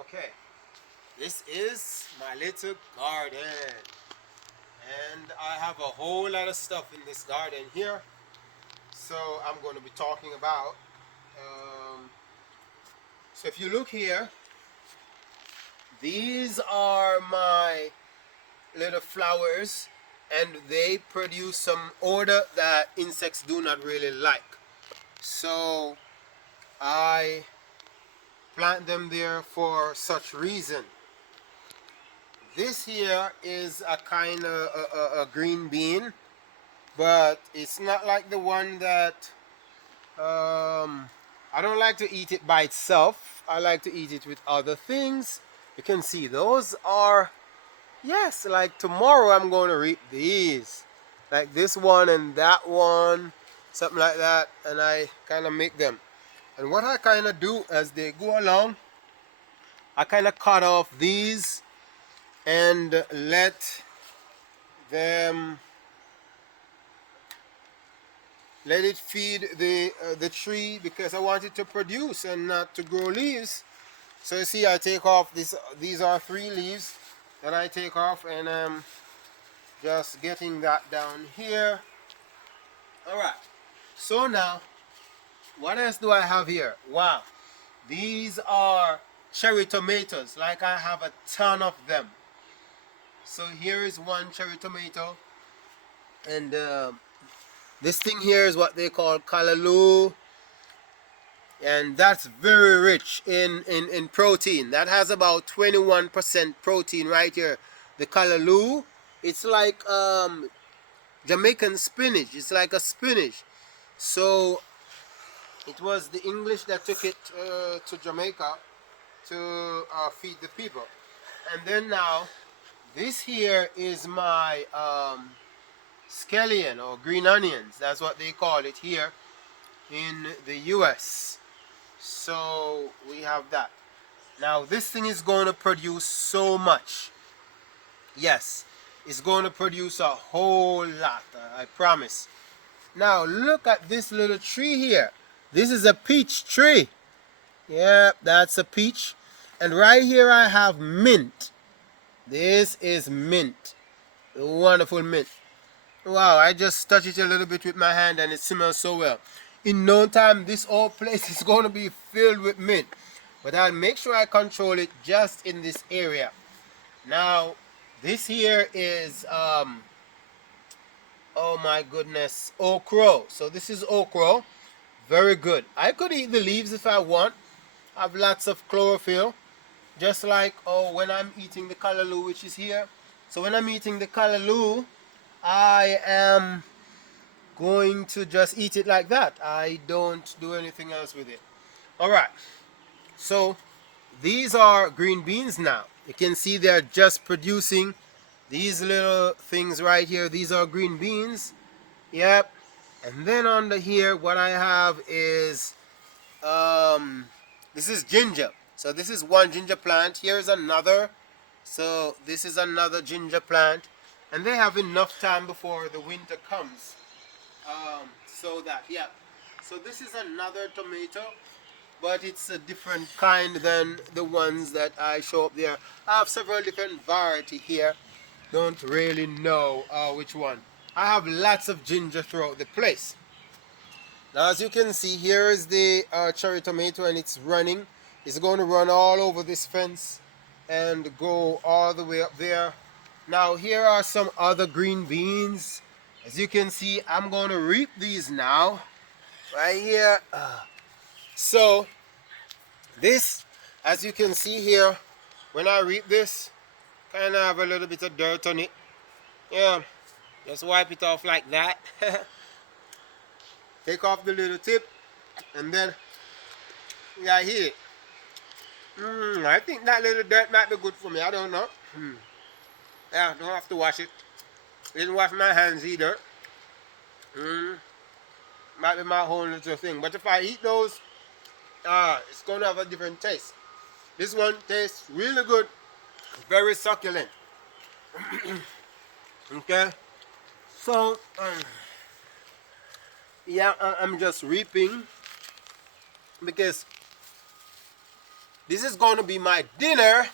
Okay, this is my little garden, and I have a whole lot of stuff in this garden here. So I'm going to be talking about. Um, so if you look here, these are my little flowers, and they produce some odor that insects do not really like. So I plant them there for such reason. This here is a kind of a green bean, but it's not like the one that I don't like to eat it by itself. I like to eat it with other things. You can see those are, yes, like tomorrow I'm going to reap these, like this one and that one, something like that, and I kind of make them. And what I kind of do as they go along, I kind of cut off these and let them let it feed the tree, because I want it to produce and not to grow leaves. So you see, I take off this. These are 3 leaves that I take off, and I'm just getting that down here. All right. So now, what else do I have here? Wow, these are cherry tomatoes. Like, I have a ton of them. So here is one cherry tomato, and this thing here is what they call callaloo, and that's very rich in protein. That has about 21% protein right here. The callaloo, it's like Jamaican spinach. It's like a spinach. So it was the English that took it to Jamaica to feed the people. And then now, this here is my scallion, or green onions. That's what they call it here in the US. So we have that. Now this thing is going to produce so much. Yes, it's going to produce a whole lot, I promise. Now look at this little tree here. This is a peach tree. Yeah, that's a peach. And right here I have mint. This is mint. Wonderful mint. Wow, I just touch it a little bit with my hand and it smells so well. In no time, this whole place is going to be filled with mint. But I'll make sure I control it just in this area. Now, this here is, oh my goodness, okra. So this is okra. Very good. I could eat the leaves if I want. I have lots of chlorophyll. Just like, oh, when I'm eating the callaloo, which is here. So when I'm eating the callaloo, I am going to just eat it like that. I don't do anything else with it. All right. So these are green beans now. You can see they're just producing these little things right here. These are green beans. Yep. And then under here, what I have is, this is ginger. So this is one ginger plant. Here's another. So this is another ginger plant. And they have enough time before the winter comes. So that, yeah. So this is another tomato, but it's a different kind than the ones that I show up there. I have several different variety here. Don't really know which one. I have lots of ginger throughout the place. Now, as you can see, here is the cherry tomato, and it's running. It's going to run all over this fence and go all the way up there. Now, here are some other green beans. As you can see, I'm going to reap these now. Right here. So, this, as you can see here, when I reap this, kind of have a little bit of dirt on it. Yeah, just wipe it off like that. Take off the little tip, and then I heat it. I think that little dirt might be good for me. I don't know. Yeah, don't have to wash it. Didn't wash my hands either. Might be my whole little thing. But if I eat those, it's going to have a different taste. This one tastes really good. Very succulent. Okay. So, yeah, I'm just reaping, because This is going to be my dinner.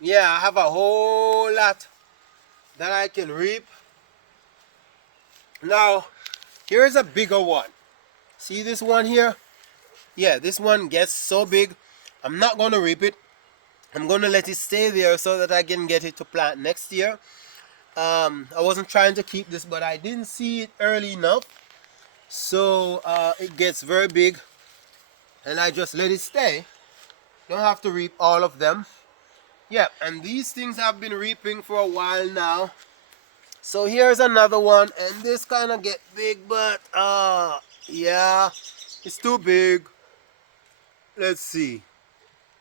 Yeah, I have a whole lot that I can reap. Now, here's a bigger one. See this one here? Yeah, this one gets so big. I'm not going to reap it. I'm going to let it stay there so that I can get it to plant next year. I wasn't trying to keep this, but I didn't see it early enough. So it gets very big. And I just let it stay. Don't have to reap all of them. Yeah, and these things have been reaping for a while now. So here's another one, and this kind of get big, but yeah, it's too big. Let's see.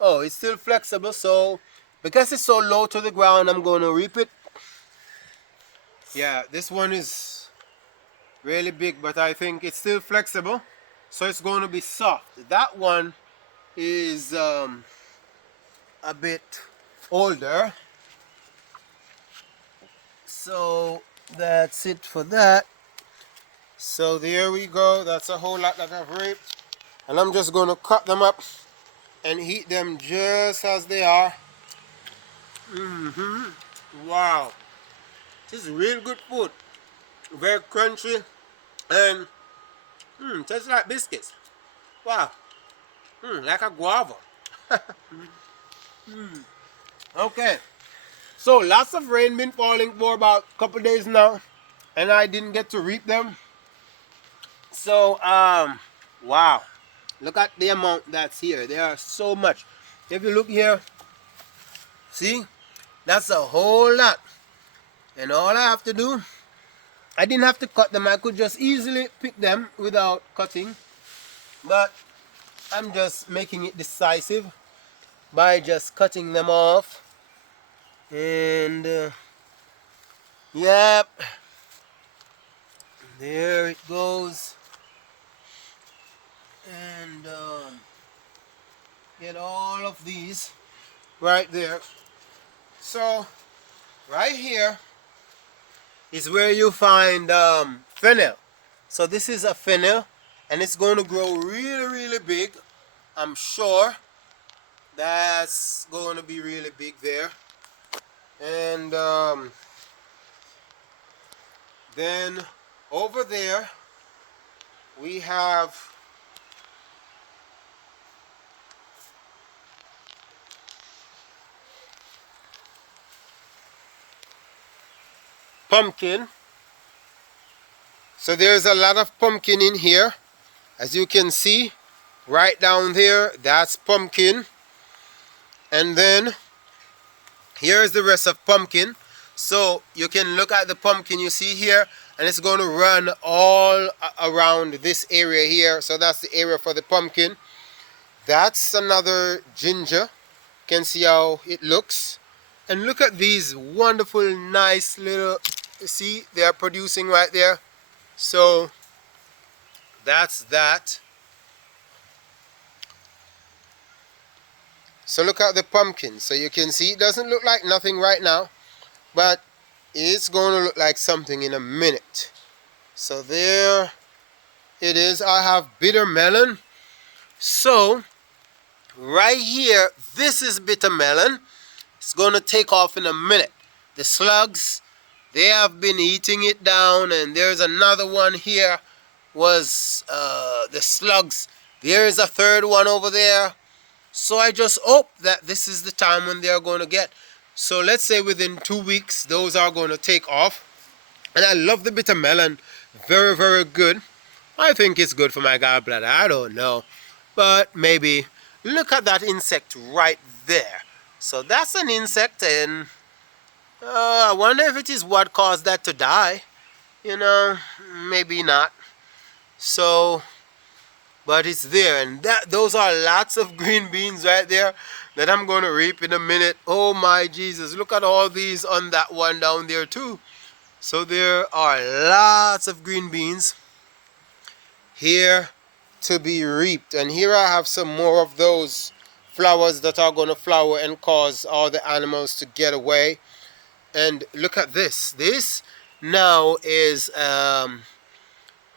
Oh, it's still flexible, so because it's so low to the ground, I'm going to reap it. Yeah, this one is really big, but I think it's still flexible, so it's going to be soft. That one is a bit older. So that's it for that. So there we go. That's a whole lot that I've reaped. And I'm just going to cut them up and heat them just as they are. Wow. This is real good food. Very crunchy and tastes like biscuits. Wow. Like a guava. Okay. So lots of rain been falling for about a couple days now, and I didn't get to reap them. So wow, look at the amount that's here. There are so much. If you look here, see, that's a whole lot. And all I have to do, I didn't have to cut them. I could just easily pick them without cutting, but I'm just making it decisive by just cutting them off. And yep, there it goes. And get all of these right there. So right here is where you find fennel. So this is a fennel, and it's going to grow really big. I'm sure that's going to be really big there. And then over there we have pumpkin. So there's a lot of pumpkin in here. As you can see, right down there, that's pumpkin. And then here's the rest of pumpkin. So you can look at the pumpkin you see here, and it's going to run all around this area here. So that's the area for the pumpkin. That's another ginger. You can see how it looks. And look at these wonderful, nice little, see, they are producing right there. So that's that. So look at the pumpkin. So you can see it doesn't look like nothing right now, but it's going to look like something in a minute. So there it is. I have bitter melon. So right here, this is bitter melon. It's going to take off in a minute. The slugs, they have been eating it down, and there's another one here was the slugs. There's a third one over there. So I just hope that this is the time when they're going to get. So let's say within 2 weeks, those are going to take off. And I love the bitter melon. Very good. I think it's good for my gallbladder. I don't know. But maybe. Look at that insect right there. So that's an insect, and I wonder if it is what caused that to die. You know, maybe not. So, but it's there, and those are lots of green beans right there that I'm going to reap in a minute. Oh my Jesus, look at all these on that one down there too. So there are lots of green beans here to be reaped, and here I have some more of those flowers that are going to flower and cause all the animals to get away. And look at this. This now is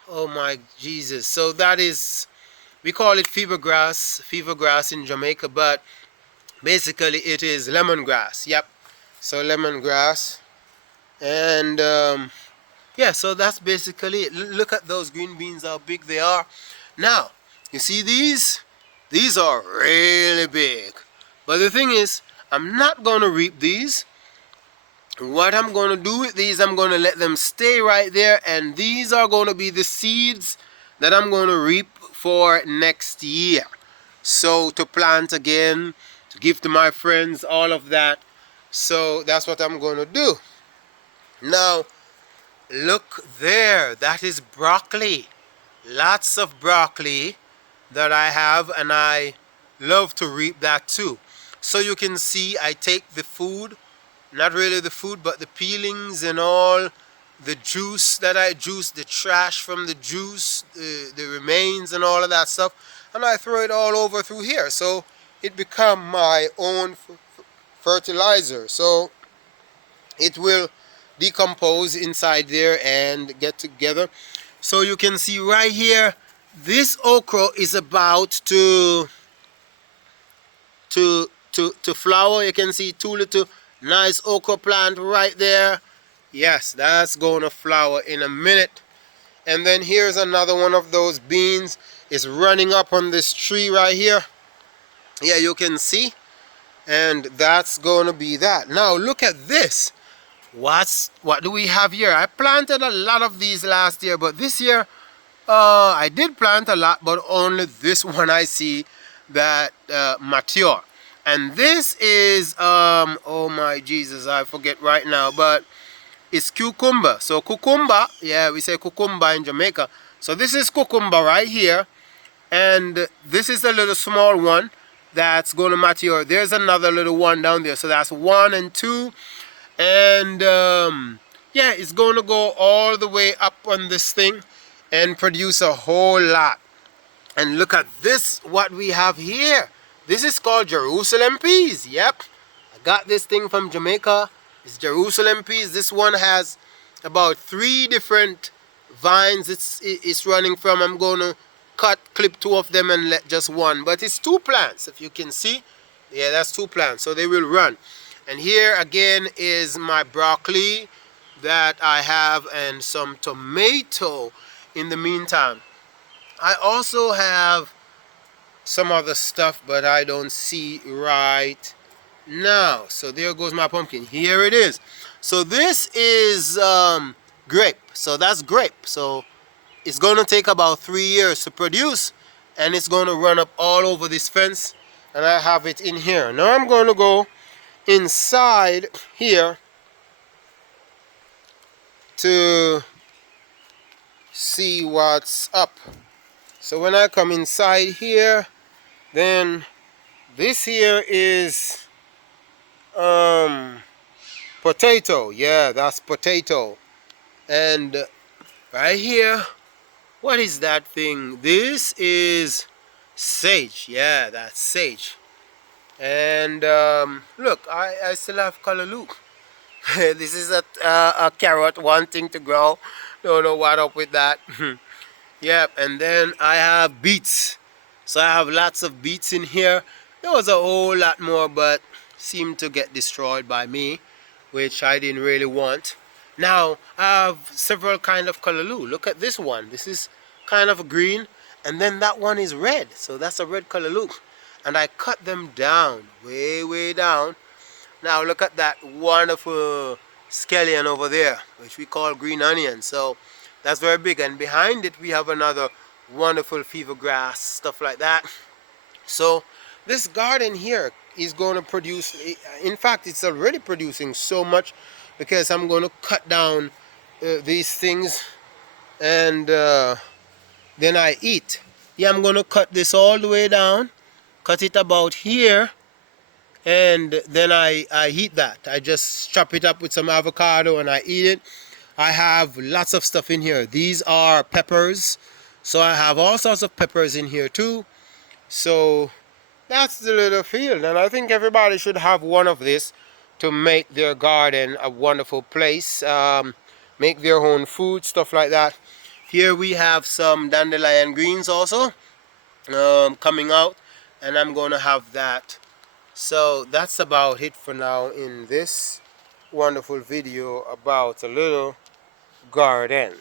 Oh my Jesus. So that is, we call it fever grass in Jamaica, but basically it is lemongrass. Yep. So lemongrass. And yeah, so that's basically it. Look at those green beans, how big they are. Now, you see these? These are really big. But the thing is, I'm not going to reap these. What I'm going to do with these, I'm going to let them stay right there. And these are going to be the seeds that I'm going to reap for next year. So to plant again, to give to my friends, all of that. So that's what I'm going to do. Now, look there. That is broccoli. Lots of broccoli that I have, and I love to reap that too. So you can see I take the food, not really the food, but the peelings and all, the juice that I juice, the trash from the juice, the remains and all of that stuff, and I throw it all over through here. So it become my own fertilizer. So it will decompose inside there and get together. So you can see right here, this okra is about to flower. You can see two little nice okra plant right there. Yes, that's going to flower in a minute. And then here's another one of those beans. It's running up on this tree right here. Yeah, you can see. And that's going to be that. Now look at this. What do we have here? I planted a lot of these last year, but this year I did plant a lot, but only this one I see that mature. And this is oh my Jesus, I forget right now, but it's cucumber. So cucumber, yeah, we say cucumber in Jamaica. So this is cucumber right here, and this is a little small one that's going to mature. There's another little one down there, so that's 1 and 2. And yeah, it's going to go all the way up on this thing and produce a whole lot. And look at this, what we have here. This is called Jerusalem peas. Yep, I got this thing from Jamaica. It's Jerusalem peas. This one has about 3 different vines it's running from. I'm going to clip 2 of them and let just 1, but it's 2 plants, if you can see. Yeah, that's 2 plants, so they will run. And here again is my broccoli that I have, and some tomato in the meantime. I also have some other stuff, but I don't see right now. So there goes my pumpkin. Here it is. So this is grape. So that's grape. So it's going to take about 3 years to produce, and it's going to run up all over this fence, and I have it in here. Now I'm going to go inside here to see what's up. So when I come inside here, then this here is potato. Yeah, that's potato. And right here, what is that thing? This is sage. Yeah, that's sage. And look, I still have callaloo. This is a carrot wanting to grow. Don't know what up with that. Yep, and then I have beets. So I have lots of beets in here. There was a whole lot more, but seemed to get destroyed by me, which I didn't really want. Now I have several kind of callaloo. Look at this one. This is kind of green, and then that one is red. So that's a red callaloo. And I cut them down, way down. Now look at that wonderful scallion over there, which we call green onion. So that's very big. And behind it we have another wonderful fever grass, stuff like that. So this garden here is going to produce, in fact it's already producing so much, because I'm going to cut down these things, and then I eat. Yeah, I'm going to cut this all the way down, cut it about here, and then I eat that. I just chop it up with some avocado and I eat it. I have lots of stuff in here. These are peppers, so I have all sorts of peppers in here too. So that's the little field, and I think everybody should have one of this to make their garden a wonderful place, make their own food, stuff like that. Here we have some dandelion greens also coming out, and I'm gonna have that. So that's about it for now in this wonderful video about a little garden.